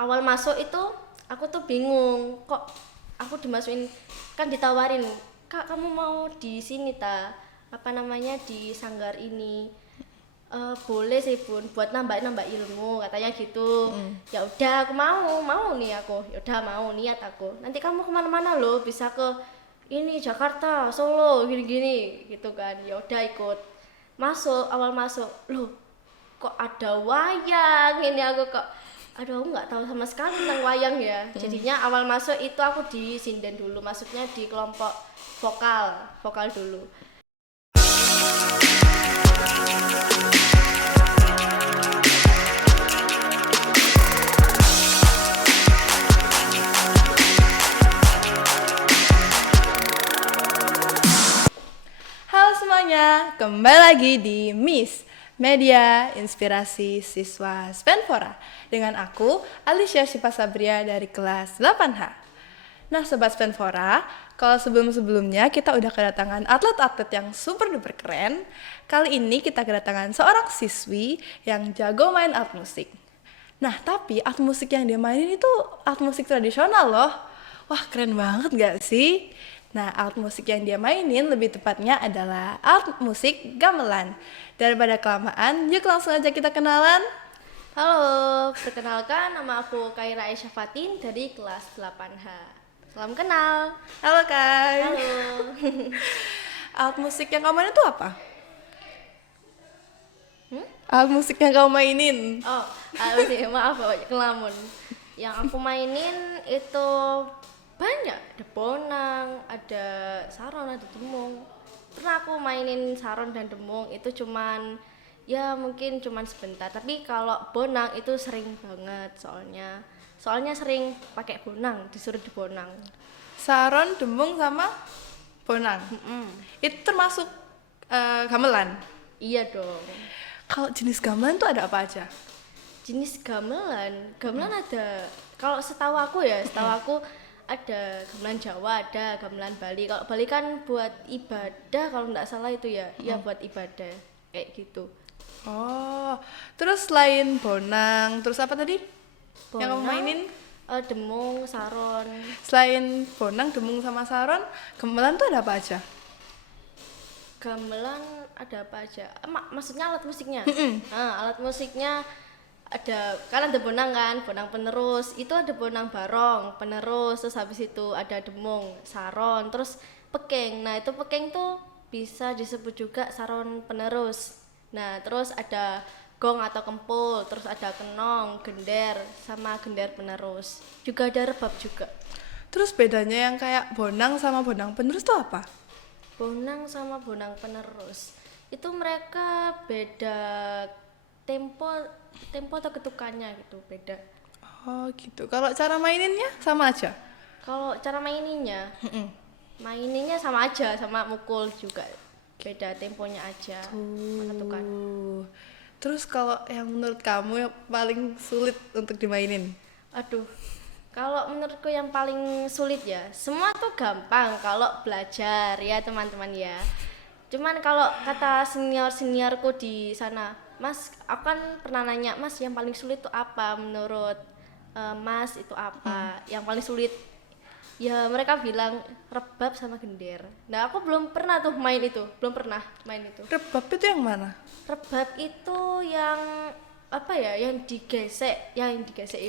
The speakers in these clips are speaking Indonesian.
awal masuk itu aku tuh bingung kok aku dimasukin, kan ditawarin, kak kamu mau di sini ta, apa namanya, di sanggar ini. Boleh sih bun, buat nambah ilmu katanya gitu. Ya udah aku mau nih aku, ya udah mau, niat aku, nanti kamu kemana-mana loh, bisa ke ini Jakarta, Solo, gini-gini gitu kan. Ya udah ikut masuk. Awal masuk loh, kok ada wayang ini, aku kok aduh aku nggak tahu sama sekali tentang wayang ya. Jadinya awal masuk itu aku di sinden dulu, masuknya di kelompok vokal dulu. Halo semuanya, kembali lagi di Miss Media Inspirasi Siswa Spenfora dengan aku, Alicia Syifa Sabria dari kelas 8H. Nah Sobat Spenfora, kalau sebelum-sebelumnya kita udah kedatangan atlet-atlet yang super duper keren, kali ini kita kedatangan seorang siswi yang jago main alat musik. Nah tapi alat musik yang dia mainin itu alat musik tradisional loh. Wah keren banget gak sih? Nah, alat musik yang dia mainin lebih tepatnya adalah alat musik gamelan. Daripada kelamaan, yuk langsung aja kita kenalan. Halo, perkenalkan nama aku Kaira Aisyah Fatin dari kelas 8H. Salam kenal. Halo Kak. Halo. Alat musik yang kamu mainin itu apa? Alat musik yang kamu mainin? Oh, sih, maaf kelamun. Yang aku mainin itu banyak, ada bonang, ada saron, ada demung. Pernah aku mainin saron dan demung, itu cuman ya mungkin cuman sebentar. Tapi kalau bonang itu sering banget, soalnya sering pakai bonang, disuruh di bonang. Saron, demung, sama bonang. Itu termasuk gamelan? Iya dong. Kalau jenis gamelan tuh ada apa aja? Jenis gamelan ada, kalau setahu aku ada gamelan Jawa, ada gamelan Bali. Kalau Bali kan buat ibadah kalau nggak salah itu ya, ya buat ibadah kayak gitu. Oh, terus selain bonang, terus apa tadi? Yang kamu Bonang, mainin? demung, saron. Selain bonang, demung, sama saron, gamelan tuh ada apa aja? Gamelan ada apa aja? Maksudnya alat musiknya? Alat musiknya ada bonang kan, bonang penerus, itu ada bonang barong penerus, terus habis itu ada demung, saron, terus pekeng. Nah itu pekeng tuh bisa disebut juga saron penerus. Nah terus ada gong atau kempul, terus ada kenong, gender, sama gender penerus, juga ada rebab juga. Terus bedanya yang kayak bonang sama bonang penerus tuh apa? Bonang sama bonang penerus itu mereka beda tempo atau ketukannya gitu, beda. Oh gitu. Kalau cara maininnya sama aja? Kalau cara maininnya sama aja, sama mukul juga, beda temponya aja, ketukan. Terus kalau yang menurut kamu yang paling sulit untuk dimainin? Aduh, kalau menurutku yang paling sulit ya, semua tuh gampang kalau belajar ya teman-teman ya. Cuman kalau kata seniorku di sana, Mas, aku kan pernah nanya, Mas yang paling sulit tuh apa menurut Mas itu apa? Yang paling sulit? Ya mereka bilang rebab sama gender. Nah aku belum pernah tuh main itu, belum pernah main itu. Rebab itu yang mana? Rebab itu yang apa ya? Yang digesek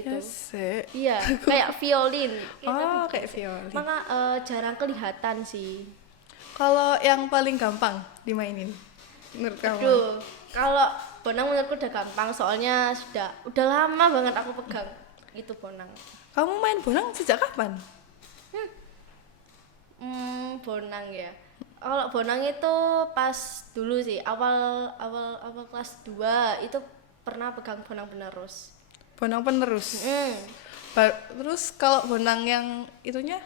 itu. Gesek. Iya, kayak violin. Oh, Tapi kayak violin. maka jarang kelihatan sih. Kalau yang paling gampang dimainin menurut kamu? Aduh, kalau bonang menurutku udah gampang, soalnya udah lama banget aku pegang itu bonang. Kamu main bonang sejak kapan? Bonang ya. Kalau bonang itu pas dulu sih, awal kelas 2 itu pernah pegang bonang penerus. Bonang penerus. Terus kalau bonang yang itunya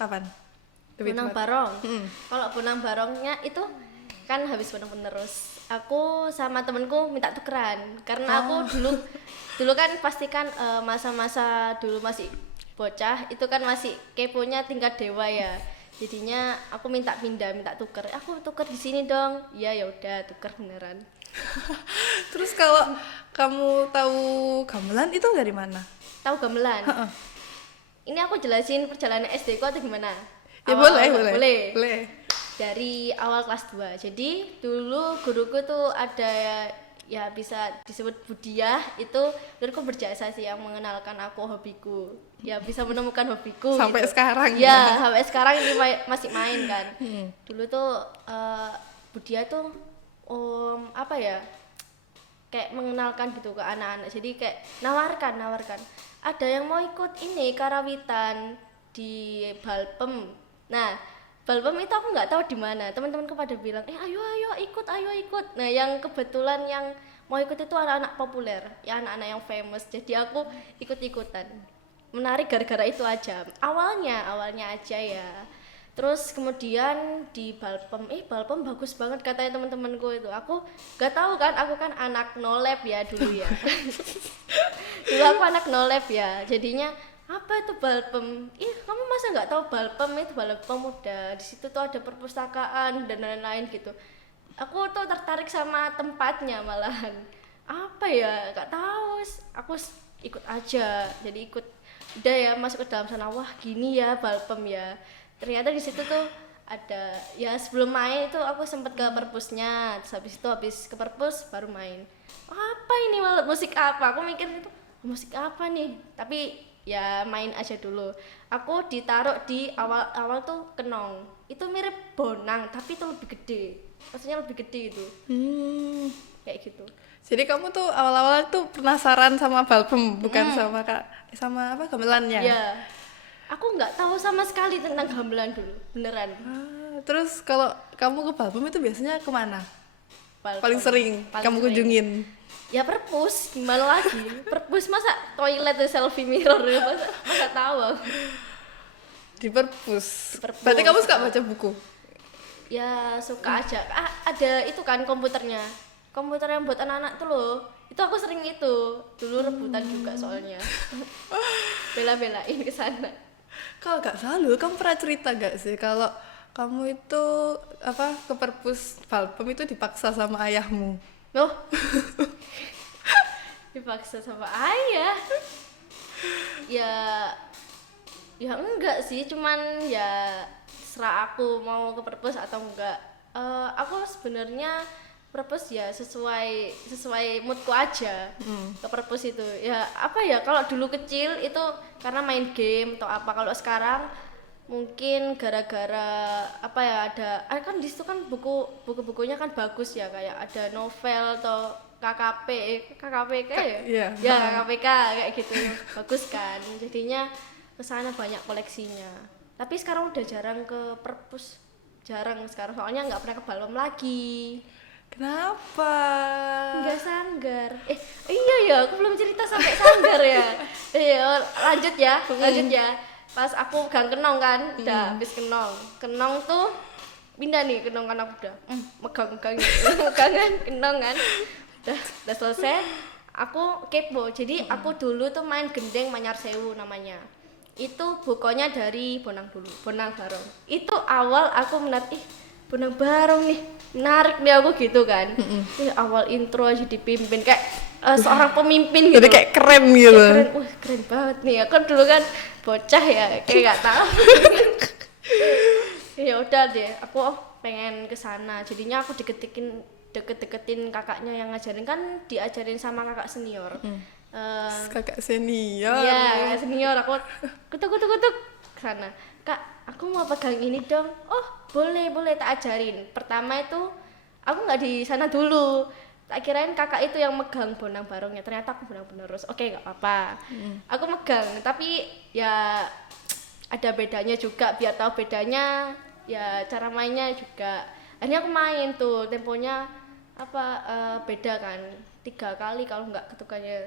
kapan? Bonang tepat. barong. Kalau bonang barongnya itu kan habis bonang penerus. Aku sama temenku minta tukeran karena aku dulu kan pastikan masa-masa dulu masih bocah itu kan masih keponya tingkat dewa ya. Jadinya aku minta tuker. Aku tuker di sini dong. Iya ya udah tuker beneran. Terus kalau kamu tahu gamelan itu dari mana? tahu gamelan. Ini aku jelasin perjalanan SD ku atau gimana? Ya boleh. Dari awal kelas 2. Jadi dulu guruku tuh ada ya bisa disebut Budiah, itu guruku berjasa sih yang mengenalkan aku hobiku. Ya bisa menemukan hobiku sampai gitu. Sekarang ya sampai sekarang ini masih main kan. Dulu tuh Budiah tuh apa ya, kayak mengenalkan gitu ke anak-anak, jadi kayak nawarkan ada yang mau ikut ini karawitan di Balpem. Nah Balpem itu aku nggak tahu di mana, teman-temanku pada bilang ayo ikut. Nah yang kebetulan yang mau ikut itu anak-anak populer ya, anak-anak yang famous, jadi aku ikut-ikutan. Menarik gara-gara itu aja awalnya aja ya. Terus kemudian di Balpem, Balpem bagus banget katanya teman-temanku itu. Aku gak tahu kan, aku kan anak no lab ya dulu ya. Dulu aku anak no lab ya, jadinya apa itu Balpem? Kamu masa nggak tahu Balpem? Itu Balpem Muda. Di situ tuh ada perpustakaan dan lain-lain gitu. Aku tuh tertarik sama tempatnya malahan. Apa ya? Gak tahu. Aku ikut aja. Jadi ikut. Udah ya masuk ke dalam sana. Wah gini ya Balpem ya. Ternyata di situ tuh ada ya, sebelum main itu aku sempet ke perpusnya, terus habis ke perpus baru main. Apa ini musik apa? Aku mikir itu musik apa nih? Tapi ya main aja dulu. Aku ditaruh di awal tuh kenong. Itu mirip bonang tapi itu lebih gede. Maksudnya lebih gede itu. Kayak gitu. Jadi kamu tuh awal-awal tuh penasaran sama Balpem, bukan sama apa gamelannya? Iya. Aku nggak tahu sama sekali tentang gamelan dulu, beneran. Terus kalau kamu ke Balpem itu biasanya kemana? Balpem. Paling sering kamu kunjungin? Ya perpus, gimana lagi? Perpus masa toilet selfie mirror ya, masa tahu aku. Di perpus. Berarti kamu suka baca buku? Ya suka aja. Ada itu kan komputer yang buat anak-anak tuh loh. Itu aku sering itu. Dulu rebutan juga soalnya. Bela-belain ke sana. Kalau gak salah dulu kamu pernah cerita gak sih kalau kamu itu ke perpus Balpem itu dipaksa sama ayahmu? Loh. Dipaksa sama ayah. Ya enggak sih, cuman ya serah aku mau ke perpus atau enggak. Aku sebenarnya perpus ya sesuai moodku aja. Ke perpus itu ya apa ya, kalau dulu kecil itu karena main game atau apa, kalau sekarang mungkin gara-gara apa ya, ada kan di situ kan buku-bukunya kan bagus ya, kayak ada novel atau KKP kayak ya KKPK kayak gitu. Bagus kan, jadinya kesana banyak koleksinya. Tapi sekarang udah jarang ke perpus, sekarang soalnya nggak pernah ke Balpem lagi. Kenapa? Enggak sanggar. Iya ya, aku belum cerita sampai sanggar ya. Lanjut ya. Pas aku gang kenong kan, udah habis kenong tuh pindah nih, kenong kan aku udah megang kenong kan. Udah selesai, aku kepo. Jadi aku dulu tuh main gendeng Manyar Sewu namanya. Itu bukunya dari Bonang Barong. Itu awal aku menarik, Bonang Barong nih, menarik nih aku gitu kan. Awal intro aja dipimpin kayak seorang pemimpin gitu. Jadi kayak keren gitu. Keren banget nih. Aku dulu kan bocah ya, kayak nggak tahu. Ya udah deh, aku pengen kesana. Jadinya aku deket-deketin kakaknya yang ngajarin, kan diajarin sama kakak senior. Kakak senior. Iya, kakak senior. Aku kutuk kesana. Kak, aku mau pegang ini dong. Oh, boleh tak ajarin. Pertama itu aku nggak di sana dulu. Tak kirain kakak itu yang megang Bonang Barongnya. Ternyata aku Bonang penerus. Oke, nggak apa-apa. Aku megang, tapi ya ada bedanya juga. Biar tahu bedanya, ya cara mainnya juga. Akhirnya aku main tuh, temponya beda kan. 3 kali kalau nggak ketukannya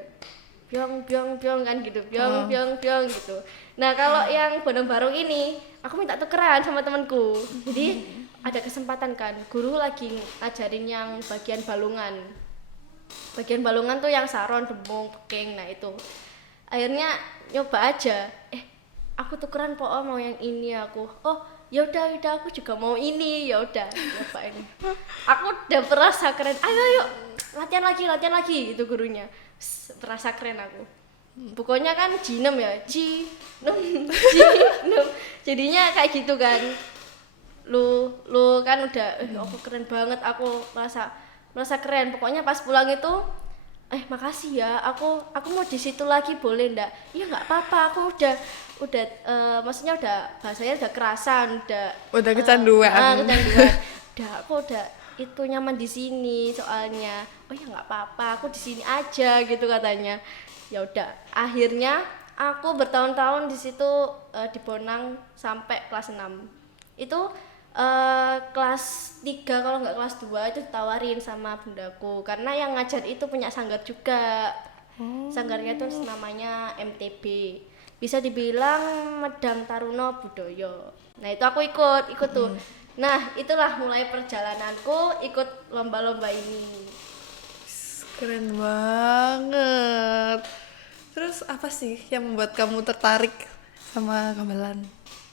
biong kan gitu, biong gitu. Nah kalau yang Bonang Barong ini aku minta tukeran sama temanku. Jadi ada kesempatan kan, guru lagi ngajarin yang bagian balungan tuh yang saron, dembung, peking. Nah itu akhirnya nyoba aja, aku tukeran mau yang ini. Aku yaudah aku juga mau ini, yaudah cobain. Aku udah merasa keren, ayo latihan lagi itu gurunya. Terasa keren aku. pokoknya kan jinem ya, jinem, jadinya kayak gitu kan. Lu kan udah aku keren banget, aku merasa keren. Pokoknya pas pulang itu makasih ya, aku mau di situ lagi boleh ndak? Iya nggak apa-apa, aku udah maksudnya udah bahasanya udah kerasan, Udah kecanduan. kecanduan. Aku udah itu nyaman di sini soalnya. Oh ya nggak apa-apa, aku di sini aja gitu katanya. Ya udah, akhirnya aku bertahun-tahun di situ di Bonang sampai kelas 6. Itu kelas 3 kalau nggak kelas 2 itu ditawarin sama bundaku karena yang ngajar itu punya sanggar juga. Sanggarnya itu namanya MTB, bisa dibilang Medang Taruna Budaya. Nah itu aku ikut tuh. Nah itulah mulai perjalananku ikut lomba-lomba ini. Keren banget. Terus apa sih yang membuat kamu tertarik sama gamelan?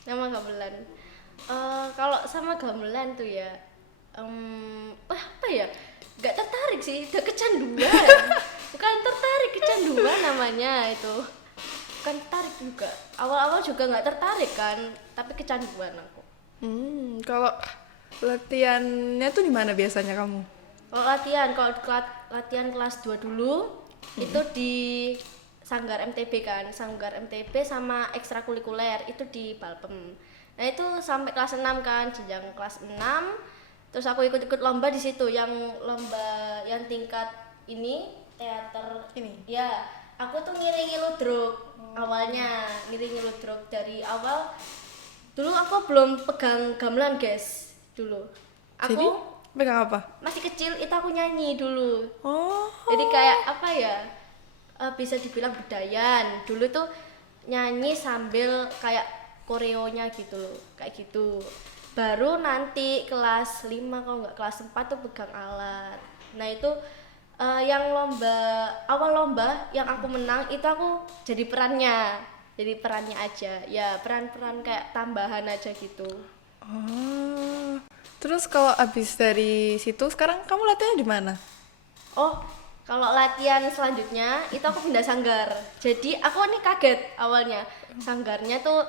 Nama gamelan. Kalau sama gamelan tuh ya, apa ya? Gak tertarik sih, udah kecanduan. Bukan tertarik, kecanduan namanya itu. Bukan tertarik juga. Awal-awal juga nggak tertarik kan, tapi kecanduan aku. Kalau latihannya tuh di mana biasanya kamu? Kalau latihan kelas 2 dulu, itu di Sanggar MTB kan, Sanggar MTB sama ekstrakurikuler itu di Balpem. Nah itu sampai kelas 6 kan, jenjang kelas 6. Terus aku ikut-ikut lomba di situ, yang lomba yang tingkat ini teater Ini? ya. Aku tuh ngiringi ludruk awalnya, ngiringi ludruk dari awal. Dulu aku belum pegang gamelan guys, dulu. Aku Jadi pegang apa? masih kecil itu aku nyanyi dulu. Oh. Jadi kayak apa ya? Bisa dibilang bedayan. Dulu tuh nyanyi sambil kayak koreonya gitu loh, kayak gitu. Baru nanti kelas 5 kalau nggak kelas 4 tuh pegang alat. Nah itu yang awal lomba yang aku menang itu aku jadi perannya aja ya, peran-peran kayak tambahan aja gitu. Oh. Terus kalau abis dari situ sekarang kamu latihannya di mana? Oh, kalau latihan selanjutnya itu aku pindah sanggar. Jadi aku nih kaget awalnya. Sanggarnya tuh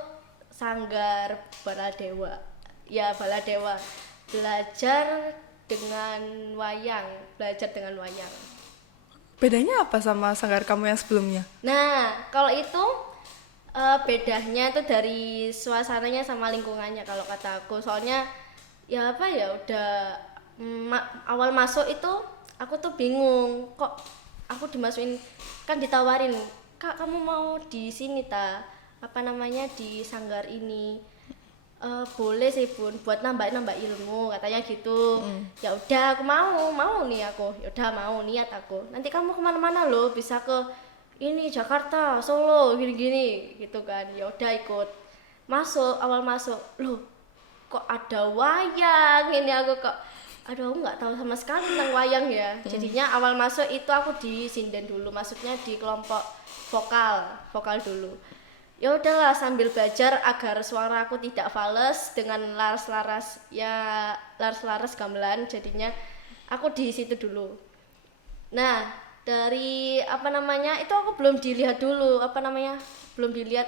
Sanggar Baladewa. Ya, Baladewa. Belajar dengan wayang. Bedanya apa sama sanggar kamu yang sebelumnya? Nah, kalau itu bedanya tuh dari suasananya sama lingkungannya kalau kata aku. Soalnya ya apa ya, udah awal masuk itu aku tuh bingung, kok aku dimasukin, kan ditawarin, "Kak, kamu mau di sini apa namanya di sanggar ini?" Boleh sih Bun, buat nambah ilmu katanya gitu. Ya udah aku mau nih aku, ya udah mau, niat aku. Nanti kamu kemana-mana loh, bisa ke ini Jakarta, Solo, gini-gini gitu kan. Ya udah ikut. Awal masuk, loh kok ada wayang ini, aku kok aduh aku nggak tahu sama sekali tentang wayang ya. Jadinya awal masuk itu aku di sinden dulu, maksudnya di kelompok vokal dulu. Ya udahlah sambil belajar agar suara aku tidak fales dengan laras-laras gamelan, jadinya aku di situ dulu. Nah dari apa namanya itu aku belum dilihat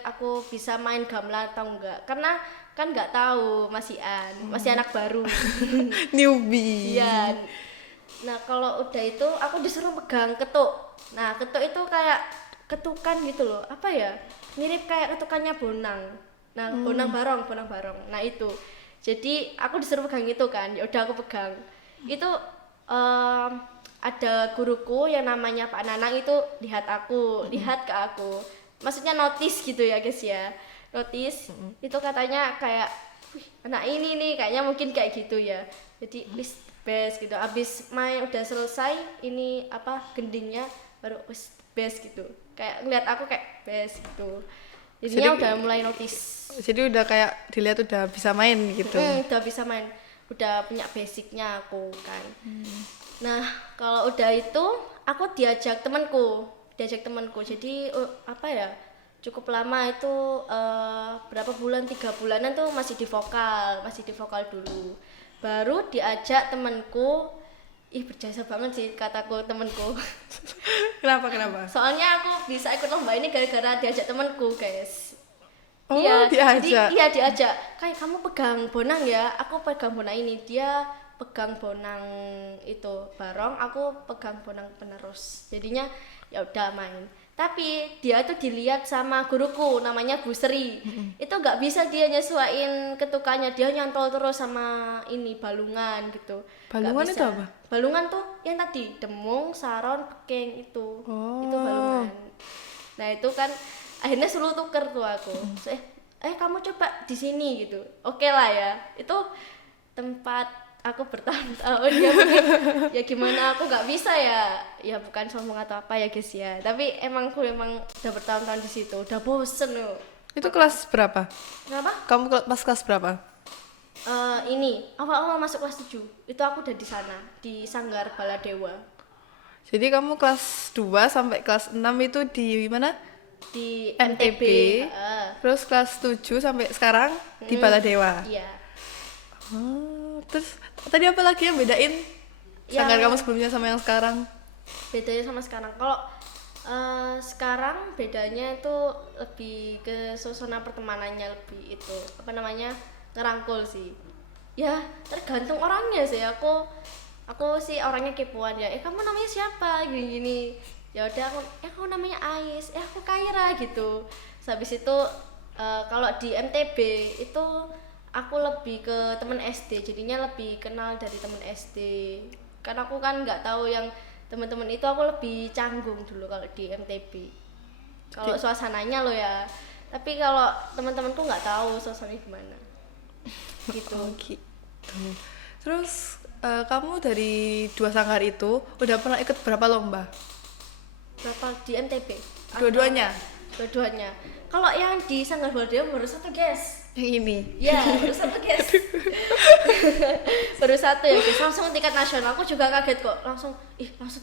aku bisa main gamelan atau enggak, karena kan nggak tahu, masih anak baru. Newbie. Iya. Nah kalau udah itu aku disuruh pegang ketuk. Nah ketuk itu kayak ketukan gitu loh, apa ya, mirip kayak ketukannya bonang. Nah bonang barong. Nah itu jadi aku disuruh pegang itu kan, ya udah aku pegang itu. Ada guruku yang namanya Pak Nanang itu lihat ke aku, maksudnya notice gitu ya guys ya, notice. Itu katanya kayak, "Wih, anak ini nih kayaknya mungkin kayak gitu ya." Jadi wis best gitu, abis main udah selesai ini apa gendingnya, baru wis best gitu, kayak ngeliat aku kayak best gitu. Jadinya udah mulai notice. Jadi udah kayak dilihat udah bisa main gitu. Udah bisa main, udah punya basicnya aku kan. Nah kalau udah itu aku diajak temanku. Jadi apa ya, cukup lama itu, berapa bulan, 3 bulanan tuh masih di vokal dulu. Baru diajak temanku ih berjasa banget sih kataku temenku. Kenapa? Soalnya aku bisa ikut lomba ini gara-gara diajak temenku guys. Oh, Iya, diajak. jadi iya diajak. Kayak kamu pegang bonang ya, aku pegang bonang ini. Dia pegang bonang itu barong, aku pegang bonang penerus. Jadinya ya udah main. Tapi dia tuh dilihat sama guruku namanya Bu Sri. Itu nggak bisa dia nyesuaiin ketukannya, dia nyantol terus sama ini balungan gitu. Nggak Balungan bisa. itu apa? Balungan tuh yang tadi demung, saron, pekeng itu. Oh. Itu balungan. Nah, itu kan akhirnya suruh tuker tuh aku. Terus, kamu coba di sini gitu. Oke lah ya. Itu tempat aku bertahun-tahun ya mungkin, ya gimana aku nggak bisa ya bukan sombong atau apa ya guys ya, tapi emang udah bertahun-tahun di situ udah bosen loh. Itu kelas berapa? Kenapa? Kamu pas kelas berapa? Ini awal-awal masuk kelas 7 itu aku udah di sana di Sanggar Baladewa Jadi kamu kelas 2 sampai kelas 6 itu di mana? di MTB. Terus kelas 7 sampai sekarang di Baladewa. Iya. Terus tadi apa lagi yang bedain sanggar kamu sebelumnya sama yang sekarang? Bedanya sama sekarang, kalau sekarang bedanya itu lebih ke suasana pertemanannya, lebih itu apa namanya ngerangkul sih ya, tergantung orangnya sih. Aku sih orangnya kepoan ya, kamu namanya siapa gini ya udah aku namanya Ais, aku Kaira gitu. Terus habis itu kalau di MTB itu aku lebih ke temen SD, jadinya lebih kenal dari temen SD. Karena aku kan nggak tahu yang teman-teman itu, aku lebih canggung dulu kalau di MTB. Kalau suasananya lo ya, tapi kalau teman-temanku nggak tahu suasananya gimana. Gitu. Oh, gitu. Terus kamu dari 2 sanggar itu udah pernah ikut berapa lomba? Berapa di MTB? Dua-duanya? Dua-duanya. Kalau yang di Sanggar Baladewa baru satu guys. Yang ini? Ya, baru satu guys. Baru satu ya guys, langsung tingkat nasional. Aku juga kaget kok, langsung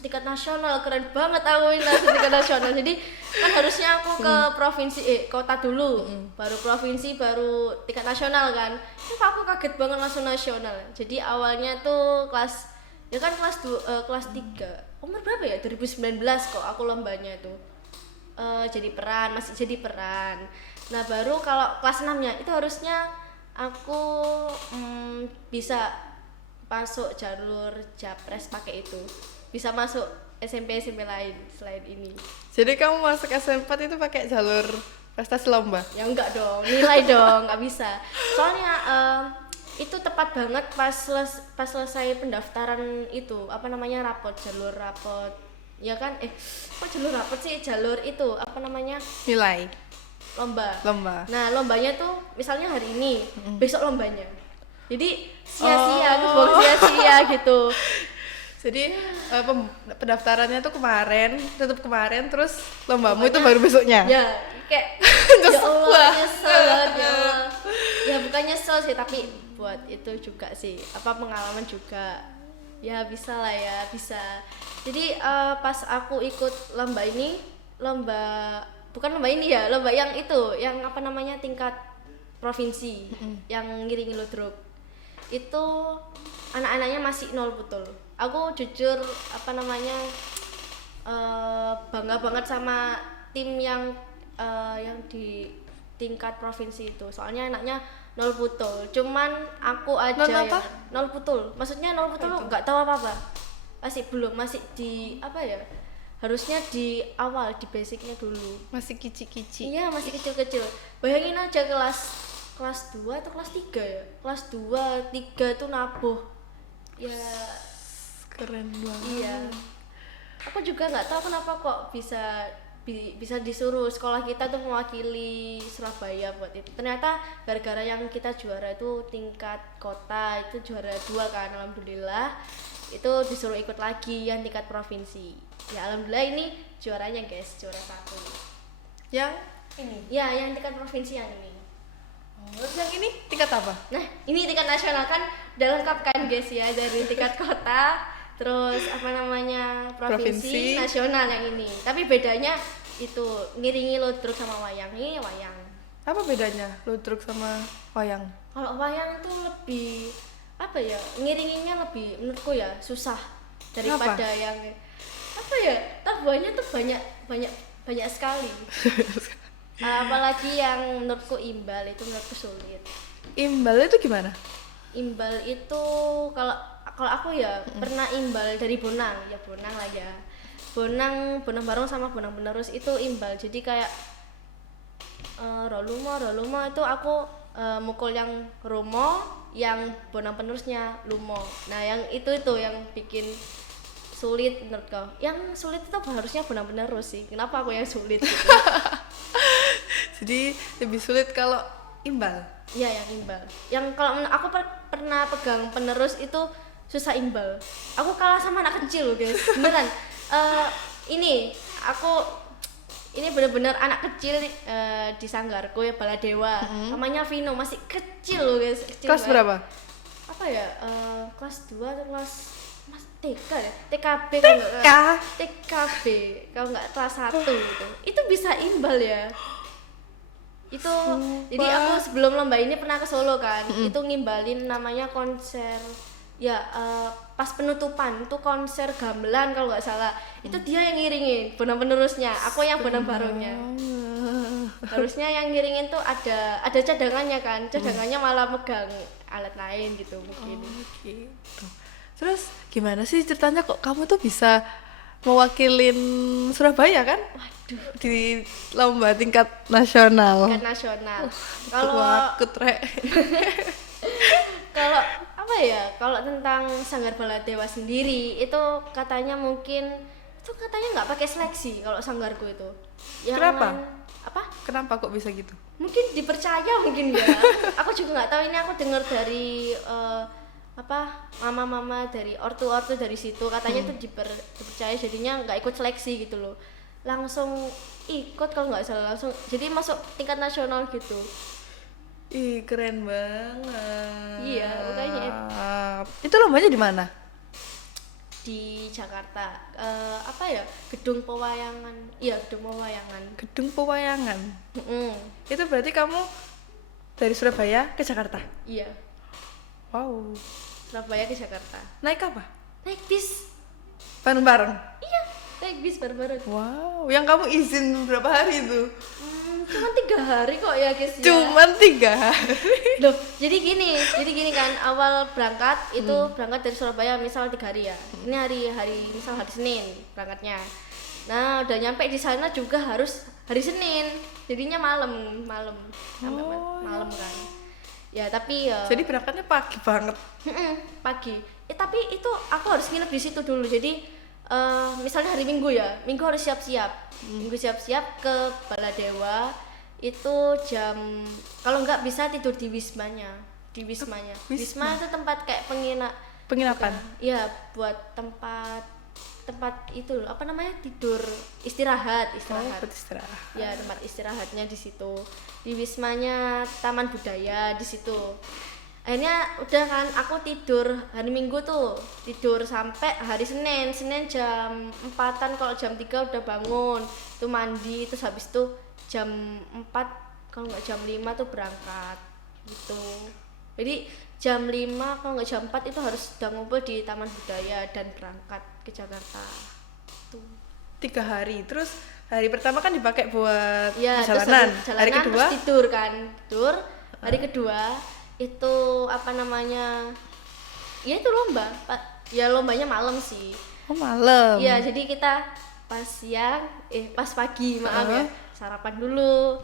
tingkat nasional, keren banget aku ini langsung tingkat nasional. Jadi kan harusnya aku ke provinsi, kota dulu, baru provinsi, baru tingkat nasional kan. Ini aku kaget banget langsung nasional. Jadi awalnya tuh kelas 3, umur berapa ya? 2019 kok aku lombanya tuh. Masih jadi peran. Nah baru kalau kelas 6 nya itu harusnya aku bisa masuk jalur Japres pakai itu, bisa masuk SMP lain selain ini. Jadi kamu masuk SMP itu pakai jalur prestasi lomba? Ya enggak dong, nilai dong, nggak bisa. Soalnya itu tepat banget pas selesai pendaftaran itu, apa namanya, jalur rapot ya kan, kok jalur rapot sih, jalur itu apa namanya, Nilai lomba. lomba. Nah lombanya tuh misalnya hari ini, besok lombanya, jadi sia-sia, aku buang sia-sia gitu. Jadi pendaftarannya tuh tutup kemarin, terus lombamu itu baru besoknya? Ya kayak ya Allah, nyesel banget ya Allah. Ya bukan nyesel sih, tapi buat itu juga sih, apa pengalaman juga. Ya bisa lah ya, bisa. Jadi pas aku ikut lomba ini, bukan lomba ini ya, lomba yang itu, yang apa namanya, tingkat provinsi, yang ngiringi ludruk. Itu anak-anaknya masih nol betul. Aku jujur apa namanya bangga banget sama tim yang di tingkat provinsi itu. Soalnya anaknya nol putul. Cuman aku aja nol putul. Maksudnya nol putul nggak tahu apa-apa. Masih di apa ya? Harusnya di awal, di basicnya dulu. Masih kicik-kicik. Iya, masih kecil-kecil. Bayangin aja kelas 2 atau kelas 3 ya. Kelas 2, 3 tuh nabuh. Ya Keren banget. iya. Aku juga nggak tahu kenapa kok bisa disuruh sekolah kita tuh mewakili Surabaya buat itu. Ternyata gara-gara yang kita juara itu tingkat kota, itu juara 2 kan, alhamdulillah. Itu disuruh ikut lagi yang tingkat provinsi. Ya alhamdulillah ini juaranya guys, juara 1. Yang ini? Ya, yang tingkat provinsi yang ini. Terus yang ini tingkat apa? Nah, ini tingkat nasional kan udah lengkap kan guys ya, dari tingkat kota, terus apa namanya, provinsi, nasional yang ini. Tapi bedanya itu ngiringi ludruk sama wayang. Ini wayang. Apa bedanya ludruk sama wayang? Kalau wayang tuh lebih apa ya, ngiringinya lebih menurutku ya susah. daripada yang apa ya, buahnya tuh banyak sekali. Apalagi yang menurutku imbal itu menurutku sulit. Imbal itu gimana? Imbal itu kalau aku ya pernah imbal dari bonang lah ya. Bonang bareng sama bonang penerus itu imbal. Jadi kayak rolumo itu aku mukul yang romo, yang bonang penerusnya lumo. Nah, yang itu yang bikin sulit menurut kau. Yang sulit itu harusnya bonang penerus sih. Kenapa aku yang sulit gitu? Jadi lebih sulit kalau imbal. Iya, yang imbal. Yang kalau aku pernah pegang penerus itu susah imbal. Aku kalah sama anak kecil, guys. Beneran. Ini benar-benar anak kecil di sanggarku ya, Baladewa. Namanya Vino, masih kecil, guys. Kecil Kelas banget. berapa? Apa ya? Kelas 2 atau kelas TK ya? TKB kalau enggak. TKB. Kalau enggak kelas 1 gitu. Itu bisa imbal ya. Itu jadi aku sebelum lomba ini pernah ke Solo kan. Itu ngimbalin namanya konser ya, pas penutupan itu konser gamelan kalau nggak salah. Itu dia yang ngiringin bonang penerusnya, aku yang bonang barongnya. Harusnya yang ngiringin tuh ada cadangannya kan, cadangannya malah megang alat lain gitu mungkin. Gitu. Terus gimana sih ceritanya kok kamu tuh bisa mewakilin Surabaya kan? Waduh, Di lomba tingkat nasional. tingkat nasional. Kalau Wakut rek. kalau apa ya, kalau tentang Sanggar Baladewa sendiri itu katanya nggak pakai seleksi kalau sanggarku itu. Yang Kenapa? Apa? Kenapa kok bisa gitu? Mungkin dipercaya mungkin ya. Aku juga nggak tahu, ini aku dengar dari mama dari ortu dari situ katanya itu dipercaya, jadinya nggak ikut seleksi gitu loh, langsung ikut kalau nggak salah, langsung jadi masuk tingkat nasional gitu. Ih, keren banget. Iya, makanya itu lombanya di mana? di Jakarta. Gedung Pewayangan. Iya, Gedung Pewayangan. Gedung Pewayangan. Mm-mm. Itu berarti kamu dari Surabaya ke Jakarta? Iya, Wow. Surabaya ke Jakarta. Naik apa? Naik bis. Bareng-bareng? Iya, naik bis bareng-bareng. Wow, yang kamu izin berapa hari itu? Cuma 3 hari kok ya guys ya. Cuman 3 hari? Loh, jadi gini kan, awal berangkat itu berangkat dari Surabaya misal 3 hari ya. Ini hari misal hari Senin berangkatnya. Nah, udah nyampe di sana juga harus hari Senin. Jadinya malam sampai malam kan. Ya, tapi ya Jadi berangkatnya pagi banget. pagi. Tapi itu aku harus nginep di situ dulu. Jadi misalnya hari Minggu ya, Minggu harus siap-siap. Minggu siap-siap ke Baladewa itu jam, kalau nggak bisa tidur di wismanya. Wisma itu tempat kayak Penginapan. Iya, buat tempat itu apa namanya, tidur istirahat. Buat istirahat. Ya, tempat istirahatnya di situ. Di wismanya Taman Budaya di situ. Akhirnya udah kan aku tidur hari Minggu tuh, tidur sampai hari Senin jam 4-an, kalau jam 3 udah bangun, tuh mandi, terus habis itu jam 4 kalau nggak jam 5 tuh berangkat gitu. Jadi jam 5 kalau nggak jam 4 itu harus udah ngumpul di Taman Budaya dan berangkat ke Jakarta tuh. 3 hari. Terus hari pertama kan dipakai buat Ya, perjalanan. terus Hari kedua terus tidur. Hari kedua itu apa namanya, ya itu lomba, ya lombanya malam sih. Oh, malam. Iya, jadi kita pas pagi ya, sarapan dulu.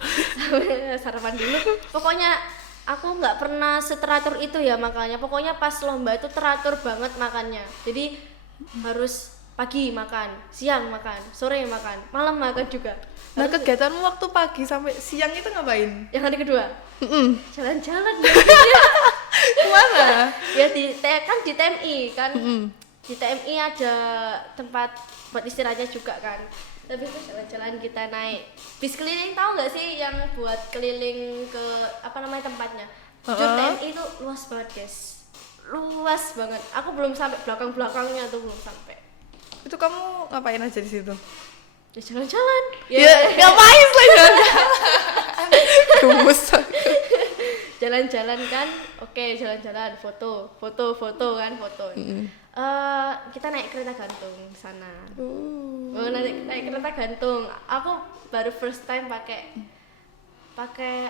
Pokoknya aku nggak pernah seteratur itu ya, makanya pokoknya pas lomba itu teratur banget makannya. Jadi harus pagi makan, siang makan, sore makan, malam makan juga. Nah, kegiatanmu waktu pagi sampai siang itu ngapain? Yang hari kedua jalan-jalan ya. Kemana? Ya di TMI kan. Di TMI ada tempat buat istirahatnya juga kan. Tapi itu jalan-jalan, kita naik bis keliling, tahu nggak sih yang buat keliling ke apa namanya tempatnya. Jujur TMI itu luas banget guys, luas banget. Aku belum sampai belakangnya tuh, belum sampai. Itu kamu ngapain aja di situ? Ya jalan-jalan. Ya, ngapain selain jalan-jalan? Gemes. Jalan-jalan kan, Oke, jalan-jalan, foto kan, foto. Kita naik kereta gantung sana. Naik kereta gantung. Aku baru first time pakai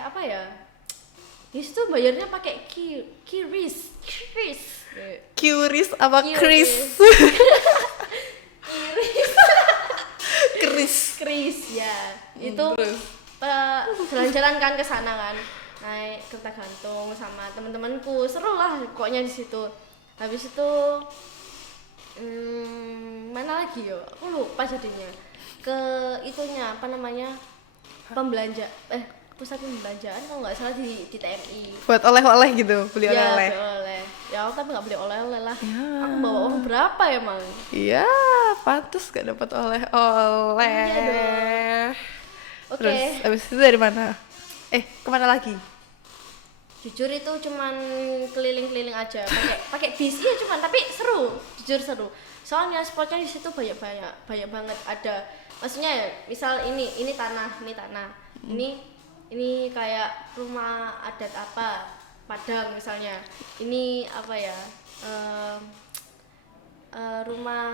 apa ya? Di situ bayarnya pakai QRIS. Curious apa Chris? Kris ya. Itu jalan-jalan kan ke sana kan. Naik kereta gantung sama teman-temanku. Seru lah pokoknya di situ. Habis itu mana lagi yo? Aku lupa jadinya. Ke itunya apa namanya? Pusat pembelanjaan kalau nggak salah di TMI. Buat oleh-oleh gitu, beli Ya, oleh-oleh. beli oleh. Ya aku tapi nggak beli oleh-oleh lah. Ya. Aku bawa uang berapa ya mang? Iya, pantas gak dapat oleh-oleh. Iya Oke. Terus abis itu dari mana? Kemana lagi? Jujur itu cuman keliling-keliling aja, pakai bis ya cuman, tapi seru, jujur seru. Soalnya spotnya di situ banyak banget ada. Maksudnya ya, misal ini tanah. Ini kayak rumah adat apa, Padang misalnya. Ini apa ya? Rumah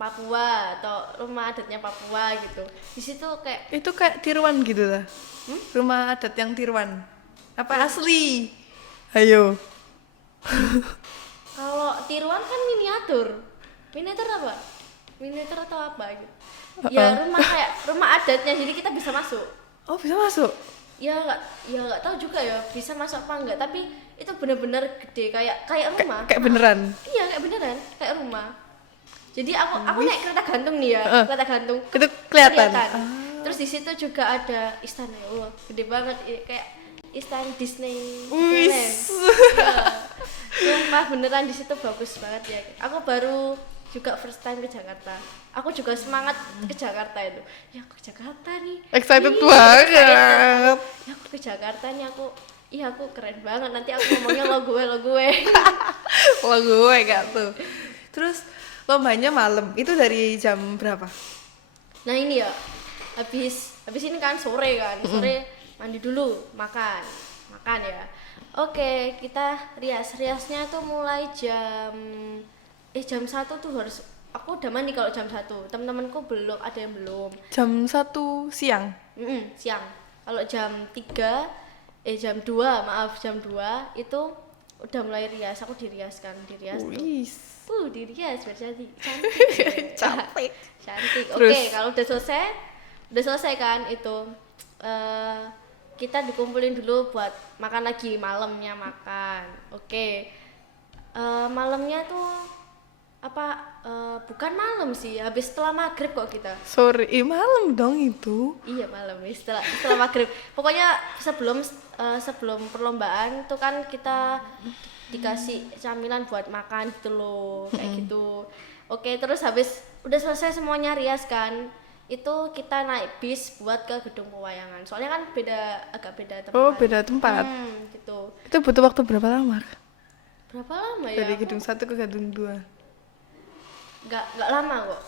Papua atau rumah adatnya Papua gitu. Di situ kayak Itu kayak tiruan gitu lah. Rumah adat yang tiruan. Apa asli? Ayo. kalau tiruan kan miniatur. Miniatur apa? Miniatur atau apa gitu. Ya rumah adatnya, jadi kita bisa masuk. Oh, bisa masuk? Ya nggak tahu juga ya bisa masuk apa enggak, tapi itu benar-benar gede kayak rumah. Kayak beneran? Iya kayak beneran, kayak rumah. Jadi aku naik kereta gantung nih ya, kereta gantung. Itu kelihatan. Terus di situ juga ada istana, gede banget, kayak istana Disney. Wis. Ya. Sumpah beneran di situ bagus banget ya. Aku baru juga first time ke Jakarta. Aku juga semangat ke Jakarta itu. Ya aku ke Jakarta nih. Excited Ih, banget. excited. Ya aku ke Jakarta nih aku keren banget. Nanti aku ngomongnya lo gue. Kalau gue gak tuh. Terus lombanya malam. Itu dari jam berapa? Nah ini ya. Habis ini kan sore kan. Sore mandi dulu, makan ya. Oke, kita riasnya tuh mulai jam 1 tuh harus. Aku udah mandi kalau jam 1. Teman-temanku belum, ada yang belum. Jam 1 siang? Siang. Kalau jam 2 jam 2 itu udah mulai rias. Aku dirias tuh. Wis. Dirias biar cantik. Capek. Cantik. Terus? Oke, kalau udah selesai kan itu kita dikumpulin dulu buat makan lagi, malamnya makan. Oke. Malamnya tuh bukan malam sih, habis setelah maghrib kok kita. Sorry, malam dong itu. Iya malam, setelah maghrib. Pokoknya sebelum perlombaan tuh kan kita dikasih camilan buat makan gitu loh, kayak gitu. Oke, terus habis udah selesai semuanya rias kan, itu kita naik bis buat ke gedung pewayangan. Soalnya kan agak beda tempat. Oh, beda tempat. Gitu. Itu butuh waktu berapa lama? Berapa lama ya? Dari gedung 1 ke gedung 2. Nggak lama kok.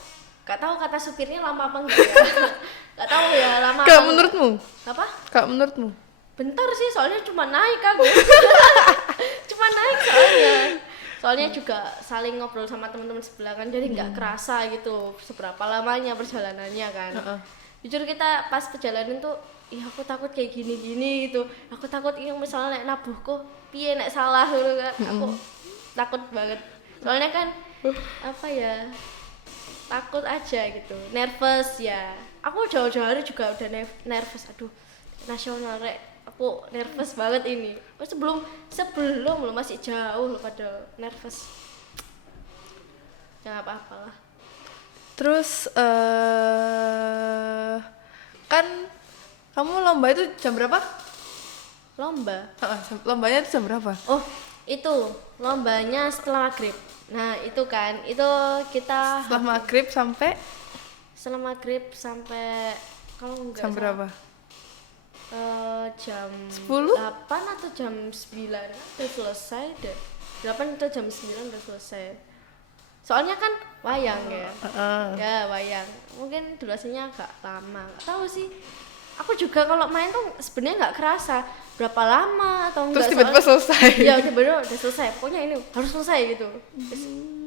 Nggak tahu kata supirnya lama apa enggak ya. Nggak tahu ya lama Kak apa menurutmu? enggak. Apa? Kak menurutmu? Bentar sih, soalnya cuma naik aku. Cuma naik soalnya juga saling ngobrol sama teman-teman sebelah kan, jadi nggak kerasa gitu seberapa lamanya perjalanannya kan. Jujur kita pas perjalanan tuh, aku takut kayak gini gitu. Aku takut misalnya naik nabuhku piye nek salah gitu kan. Aku takut banget. Soalnya kan takut aja gitu, nervous ya. Aku jauh-jauh hari juga udah nervous. Aduh, nasional rek. Aku nervous banget ini. Sebelum lo masih jauh lo pada nervous. Jangan apa-apalah. Terus kan kamu lomba itu jam berapa? Lomba? Lombanya itu jam berapa? Oh, itu lombanya setelah maghrib. Nah itu kan, itu kita Setelah maghrib sampai kalau enggak jam berapa? Jam 10? 8 atau jam 9 udah selesai deh. 8 atau jam 9 udah selesai. Soalnya kan wayang ya. Ya wayang. Mungkin durasinya agak lama. Nggak tahu sih. aku juga kalau main tuh sebenarnya nggak kerasa berapa lama atau Terus enggak, tiba-tiba selesai. ya tiba-tiba udah selesai, pokoknya ini harus selesai gitu. Wis,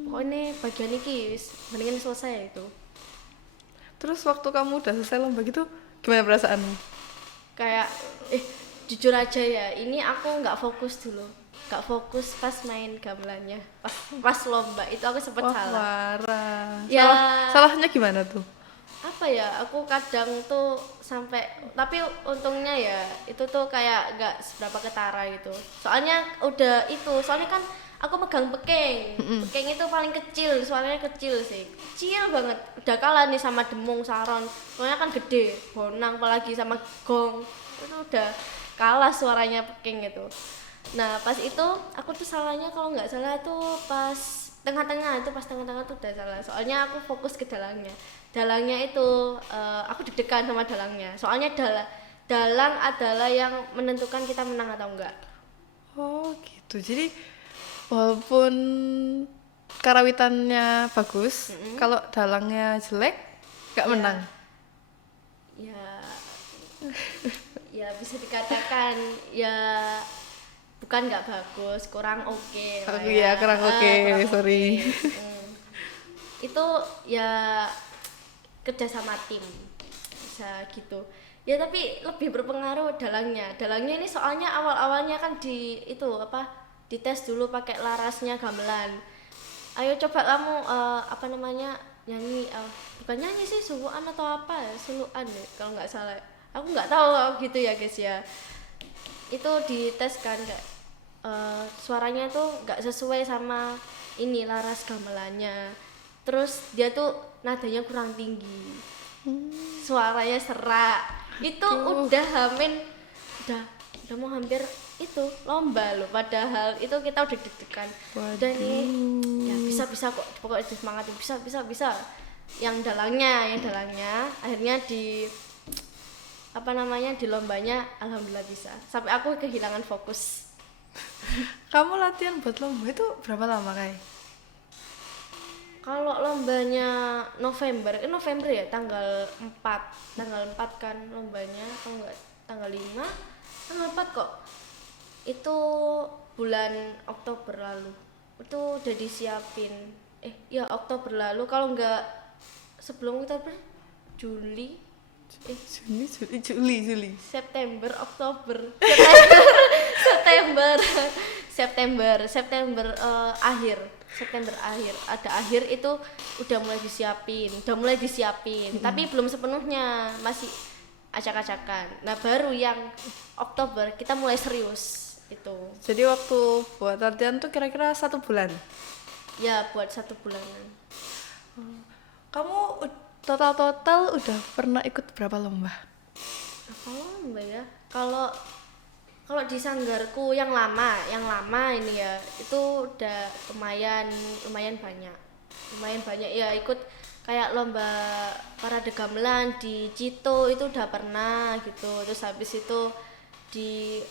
pokoknya bagian ini wis mendingan selesai itu. Terus waktu kamu udah selesai lomba gitu, gimana perasaanmu? Kayak jujur aja ya, ini aku nggak fokus dulu, nggak fokus pas main gamelannya, pas lomba itu aku sempet Wah, salah. parah. Ya. Salahnya gimana tuh? Apa ya, aku kadang tuh sampai, tapi untungnya ya itu tuh kayak nggak seberapa ketara gitu, soalnya kan aku megang pekeng. Pekeng itu paling kecil, suaranya kecil sih, kecil banget, udah kalah nih sama demung saron, soalnya kan gede, bonang apalagi sama gong, itu udah kalah suaranya pekeng itu. Nah pas itu aku tuh salahnya kalau nggak salah tuh pas tengah-tengah, tuh udah salah, soalnya aku fokus ke dalangnya itu, aku deg-degan sama dalangnya, soalnya dalang adalah yang menentukan kita menang atau enggak. Oh gitu, jadi walaupun karawitannya bagus, kalau dalangnya jelek nggak menang. Ya ya bisa dikatakan ya bukan nggak bagus, kurang oke lah Aku ya kurang oke, kurang sorry. oke. Itu ya kerja sama tim bisa gitu ya, tapi lebih berpengaruh dalangnya ini, soalnya awalnya kan dites dulu pakai larasnya gamelan. Ayo coba kamu nyanyi, bukan nyanyi sih, suluan atau apa ya, suluan ya kalau nggak salah, aku nggak tahu gitu ya guys ya. Itu dites kan kayak suaranya tuh nggak sesuai sama ini laras gamelannya, terus dia tuh nadanya kurang tinggi, suaranya serak, itu udah mau hampir itu lomba loh, padahal itu kita udah deg-degan, udah nih ya bisa kok, pokoknya semangatin, bisa. Yang dalangnya akhirnya di lombanya alhamdulillah bisa, sampai aku kehilangan fokus. Kamu latihan buat lomba itu berapa lama, Kai? Kalau lombanya November ya, tanggal 4 kan lombanya, kalau enggak tanggal 5, tanggal 4 kok. Itu bulan Oktober lalu. Itu udah disiapin. Oktober lalu, kalau enggak sebelum Oktober, Juli, Juli. September, Oktober. September akhir ada akhir itu udah mulai disiapin, tapi belum sepenuhnya, masih acak-acakan. Nah baru yang Oktober kita mulai serius itu. Jadi waktu buat latihan tuh kira-kira 1 bulan? Ya buat 1 bulanan. Kamu total udah pernah ikut berapa lomba? Apa lomba ya? Kalau di sanggarku yang lama ini ya, itu udah lumayan banyak ya, ikut kayak lomba parade gamelan di Cito itu udah pernah gitu. Terus habis itu di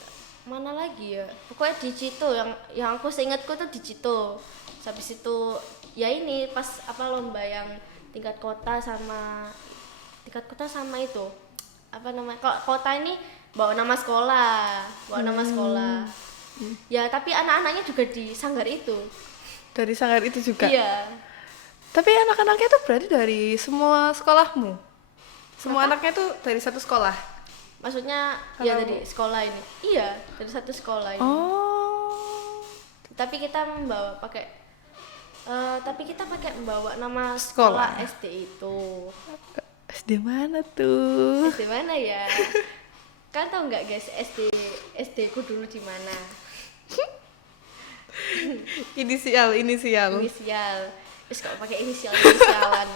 mana lagi ya, pokoknya di Cito, yang aku seingatku tuh di Cito. Terus habis itu ya ini pas lomba yang tingkat kota sama itu kalau kota ini bawa nama sekolah. Ya tapi anak-anaknya juga di sanggar itu. Dari sanggar itu juga? Iya. Tapi anak-anaknya tuh berarti dari semua sekolahmu? Semua anaknya tuh dari satu sekolah? Maksudnya ya dari sekolah ini. Iya, dari satu sekolah ini. Oh. Tapi kita membawa nama sekolah SD itu. SD mana tuh? SD mana ya? Kan tau nggak guys, SD ku dulu di mana? Inisial. Terus kalau pakai inisialan.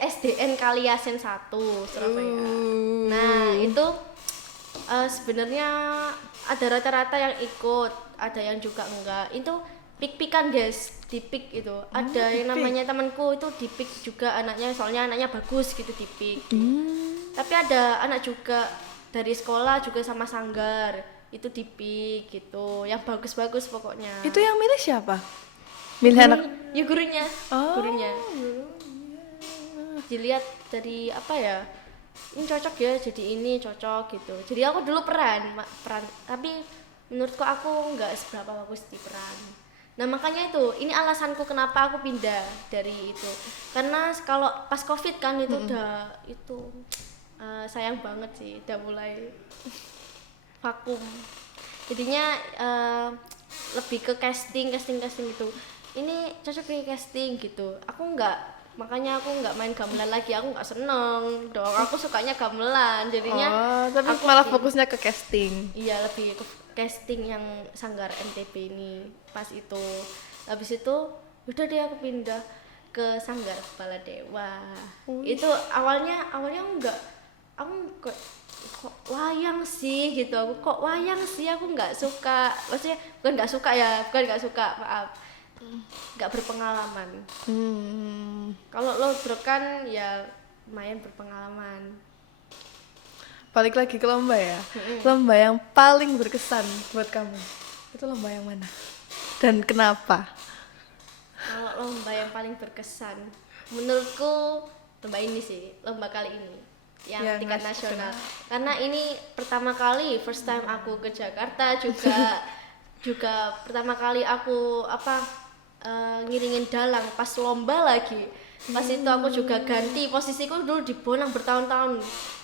SDN Kaliasen 1 Surabaya. Nah itu sebenarnya ada rata-rata yang ikut, ada yang juga enggak. Itu pik-pikan guys, di pik itu. Ada yang namanya temanku itu di pik juga anaknya, soalnya anaknya bagus gitu di pik. Tapi ada anak juga dari sekolah juga sama sanggar itu di pik gitu, yang bagus-bagus pokoknya. Itu yang milih siapa? Milih anak? Ya gurunya. Oh. Gurunya. dilihat dari apa ya, ini cocok ya jadi ini cocok gitu. Jadi aku dulu peran tapi menurutku aku nggak seberapa bagus di peran. Nah makanya itu, ini alasanku kenapa aku pindah dari itu, karena kalau pas covid kan itu udah itu sayang banget sih, udah mulai vakum. Jadinya lebih ke casting itu, ini cocok di casting gitu. Makanya aku nggak main gamelan lagi, aku nggak seneng dong, aku sukanya gamelan. Jadinya tapi aku malah fokusnya ke casting. iya, lebih ke casting yang Sanggar MTB ini. Pas itu habis itu udah deh aku pindah ke Sanggar Kepala Dewa. Itu awalnya enggak, aku kok wayang sih gitu, aku nggak suka, maksudnya bukan nggak suka, maaf, nggak berpengalaman. Kalau lo kan ya lumayan berpengalaman. Balik lagi ke lomba ya. Lomba yang paling berkesan buat kamu itu lomba yang mana dan kenapa? Kalau lomba yang paling berkesan menurutku lomba ini sih, lomba kali ini yang tingkat nasional. Karena ini pertama kali, first time aku ke Jakarta, juga pertama kali aku ngiringin dalang pas lomba lagi. Pas itu aku juga ganti posisiku, dulu di Bonang bertahun-tahun,